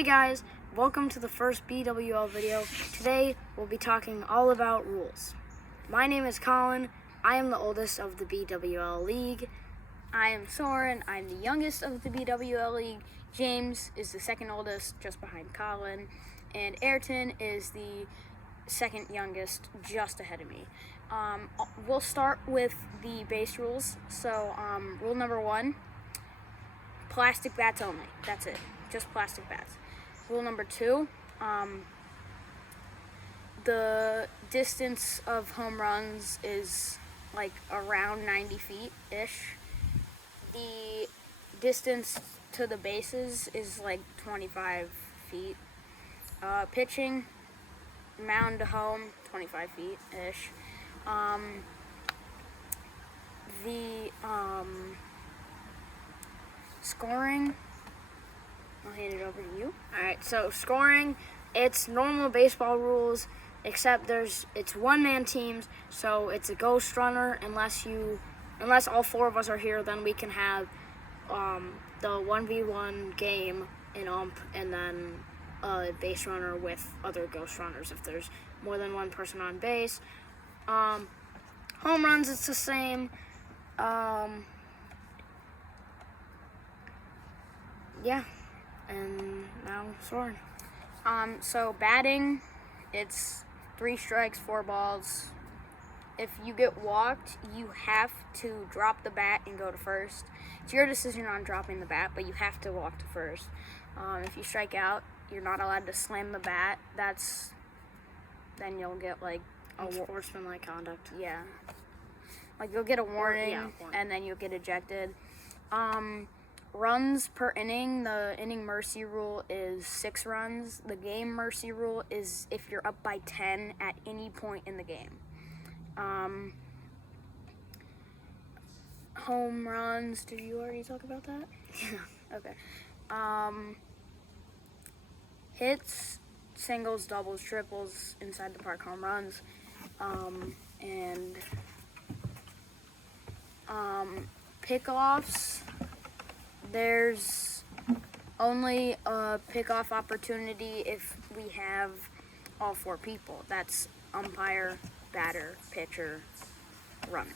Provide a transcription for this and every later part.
Hey guys, welcome to the first BWL video. Today we'll be talking all about rules. My name is Colin. I am the oldest of the BWL League. I am Soren. I'm the youngest of the BWL League. James is the second oldest, just behind Colin. And Ayrton is the second youngest, just ahead of me. We'll start with the base rules. So, rule number 1, plastic bats only. That's it. Just plastic bats. Rule number 2, the distance of home runs is like around 90 feet-ish. The distance to the bases is like 25 feet. Pitching, mound to home, 25 feet-ish. Scoring, I'll hand it over to you. Alright, so scoring, it's normal baseball rules, except it's one-man teams, so it's a ghost runner unless all four of us are here. Then we can have the 1v1 game in ump, and then a base runner with other ghost runners if there's more than one person on base. Home runs, it's the same. Yeah, and now Soren. So batting, it's 3 strikes, 4 balls. If you get walked, you have to drop the bat and go to first. It's your decision on dropping the bat, but you have to walk to first. If you strike out, you're not allowed to slam the bat. Then you'll get like Unsportsmanlike conduct. Yeah. Like you'll get a warning, warning. and then you'll get ejected. Runs per inning, the inning mercy rule is 6 runs. The game mercy rule is if you're up by 10 at any point in the game. Home runs, did you already talk about that? Yeah. Okay. Hits, singles, doubles, triples, inside the park home runs. And pickoffs, there's only a pickoff opportunity if we have all 4 people. That's umpire, batter, pitcher, runner.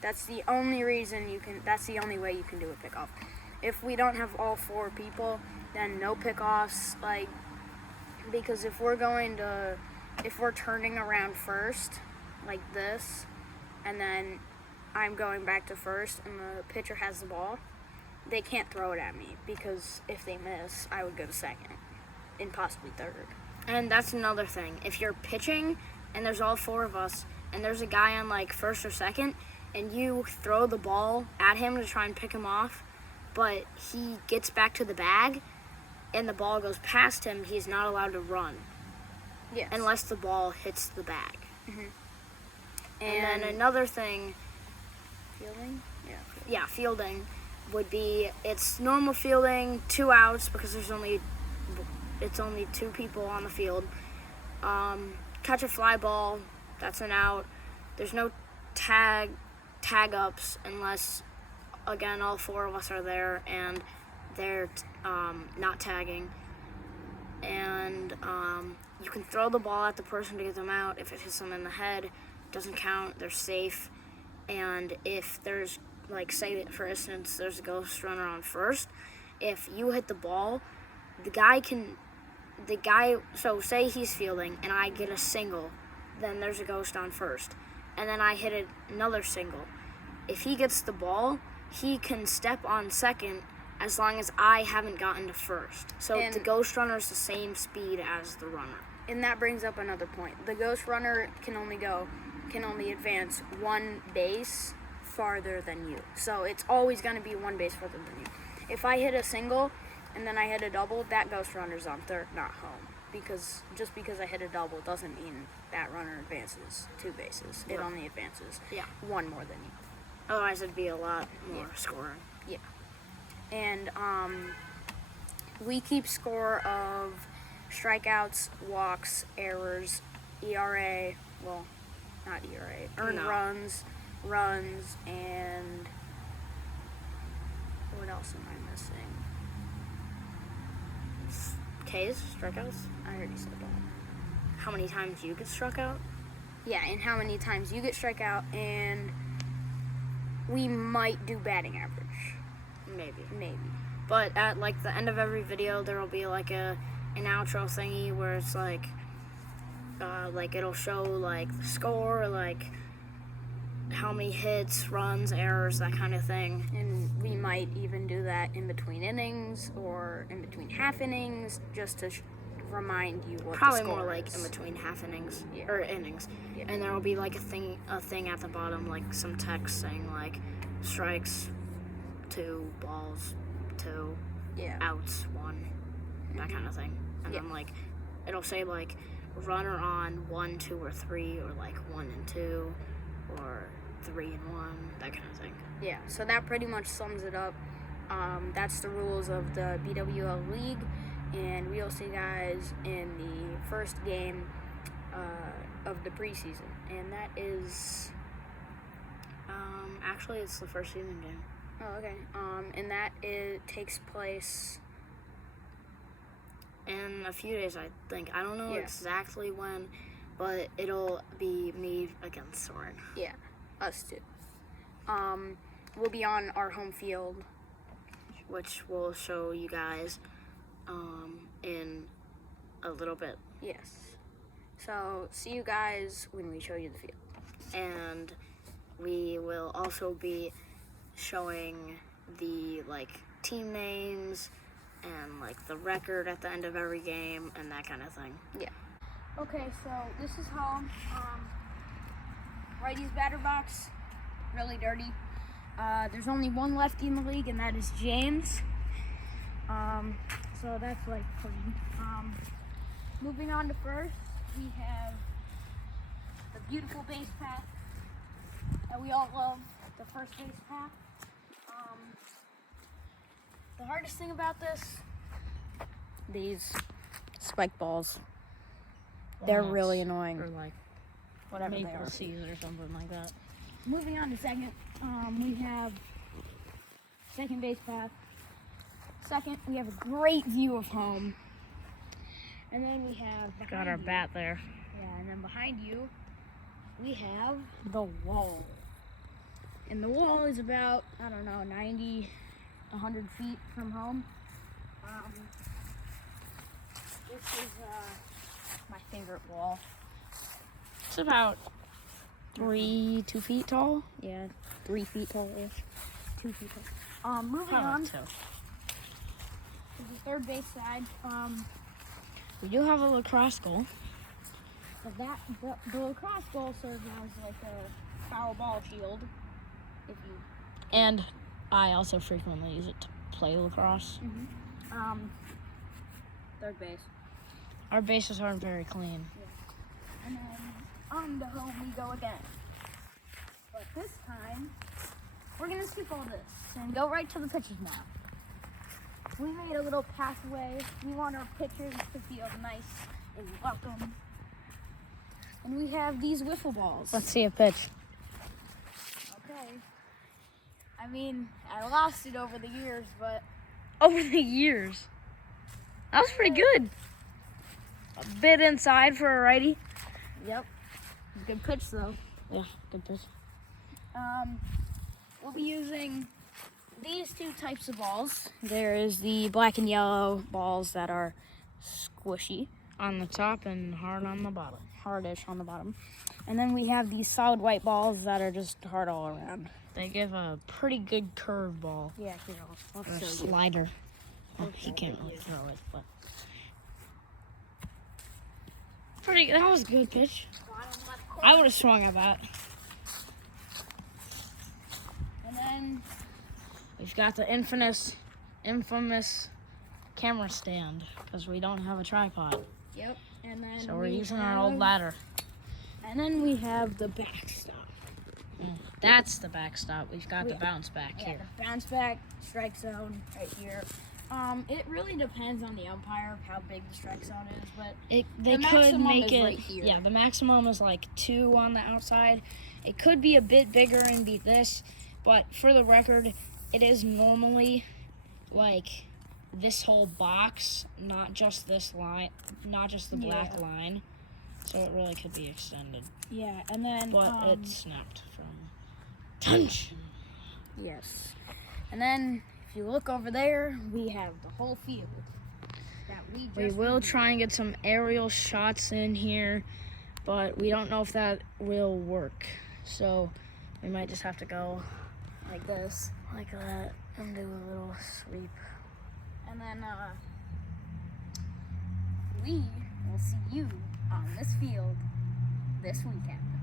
That's the only reason that's the only way you can do a pickoff. If we don't have all 4 people, then no pickoffs, because if we're turning around first, like this, and then I'm going back to first and the pitcher has the ball, they can't throw it at me, because if they miss, I would go to second and possibly third. And that's another thing. If you're pitching and there's all 4 of us and there's a guy on like first or second and you throw the ball at him to try and pick him off, but he gets back to the bag and the ball goes past him, he's not allowed to run. Yes. Unless the ball hits the bag. Mm-hmm. And then another thing, fielding? Yeah, fielding would be, it's normal fielding, 2 outs because it's only 2 people on the field. Catch a fly ball, that's an out. There's no tag ups unless, again, all 4 of us are there and they're not tagging. And you can throw the ball at the person to get them out. If it hits them in the head, it doesn't count, they're safe. And if there's, say for instance, there's a ghost runner on first, if you hit the ball, so say he's fielding and I get a single, then there's a ghost on first. And then I hit another single. If he gets the ball, he can step on second as long as I haven't gotten to first. So the ghost runner is the same speed as the runner. And that brings up another point. The ghost runner can only advance 1 base farther than you. So it's always going to be 1 base farther than you. If I hit a single and then I hit a double, that ghost runner's on third, not home. Just because I hit a double doesn't mean that runner advances 2 bases. It only advances 1 more than you. Otherwise it'd be a lot more scoring. Yeah. And we keep score of strikeouts, walks, errors, ERA, well, not ERA, earned runs, and what else am I missing? Ks, strikeouts? I already said that. How many times you get struck out? Yeah, and how many times you get struck out, and we might do batting average. Maybe. But at like the end of every video, there will be like an outro thingy where it's like it'll show like the score, like how many hits, runs, errors, that kind of thing. And we might even do that in between innings or in between half innings, just to remind you what Probably the score more like is. in between half innings Yeah. or innings, Yeah. and there will be like a thing at the bottom, like some text saying like strikes 2, balls 2, Yeah. outs 1, that kind of thing. And then like it'll say like runner on 1, 2, or 3, or like 1 and 2, or 3 and 1, that kind of thing. Yeah, so that pretty much sums it up. That's the rules of the BWL League, and we'll see you guys in the first game of the preseason, and that is... Actually, it's the first season game. Oh, okay. And takes place In a few days, I think. I don't know Yeah. exactly when, but it'll be me against Soren. Yeah, us too. We'll be on our home field. Which we'll show you guys in a little bit. Yes. So, see you guys when we show you the field. And we will also be showing the like team names and like the record at the end of every game and that kind of thing. Yeah. Okay, so this is home. Righty's batter box, really dirty. There's only one lefty in the league, and that is James. So that's like clean. Moving on to first, we have the beautiful base path that we all love, the first base path. The hardest thing about this, these spike balls. They're really annoying. Or like Whatever they maple are. seeds or something like that. Moving on to second, we have second base path. Second, we have a great view of home. And then we have Got our bat there. Yeah, and then behind you, we have the wall. And the wall is about, 90, 100 feet from home. This is my favorite wall. It's about 2 feet tall. Yeah, 3 feet tall-ish. 2 feet tall. Moving on to the third base side. We do have a lacrosse goal. The lacrosse goal serves as like a foul ball shield. If you. And I also frequently use it to play lacrosse. Third base. Our bases aren't very clean. And then on to home we go again. But this time, we're gonna skip all this and go right to the pitcher's mound. We made a little pathway. We want our pitchers to feel nice and welcome. And we have these wiffle balls. Let's see a pitch. Okay. I mean, I lost it over the years, but Over the years. That was pretty good. A bit inside for a righty. yep. Good pitch though. Yeah, good pitch. We'll be using these two types of balls. There is the black and yellow balls that are squishy on the top and hard on the bottom. Hardish on the bottom. And then we have these solid white balls that are just hard all around. They give a pretty good curve ball. Yeah, here, I'll Or show you. slider. Well, he can't really throw it, but that was a good pitch. Bottom left corner. I would have swung at that. And then We've got the infamous camera stand because we don't have a tripod. yep. And then So we're we using our old have- ladder. And then we have the backstop. That's the backstop. We've got the bounce back Yeah, here. the bounce back strike zone right here. It really depends on the umpire how big the strike zone is, but They The could maximum make is it. right here. Yeah, the maximum is like 2 on the outside. It could be a bit bigger and be this, but for the record, it is normally like this whole box, not just this line, not just the black line. So it really could be extended. Yeah, and then But it snapped from tension. Yes. And then if you look over there, we have the whole field that we will try and get some aerial shots in here, but we don't know if that will work. So we might just have to go like this. like that and do a little sweep. And then we will see you on this field this weekend.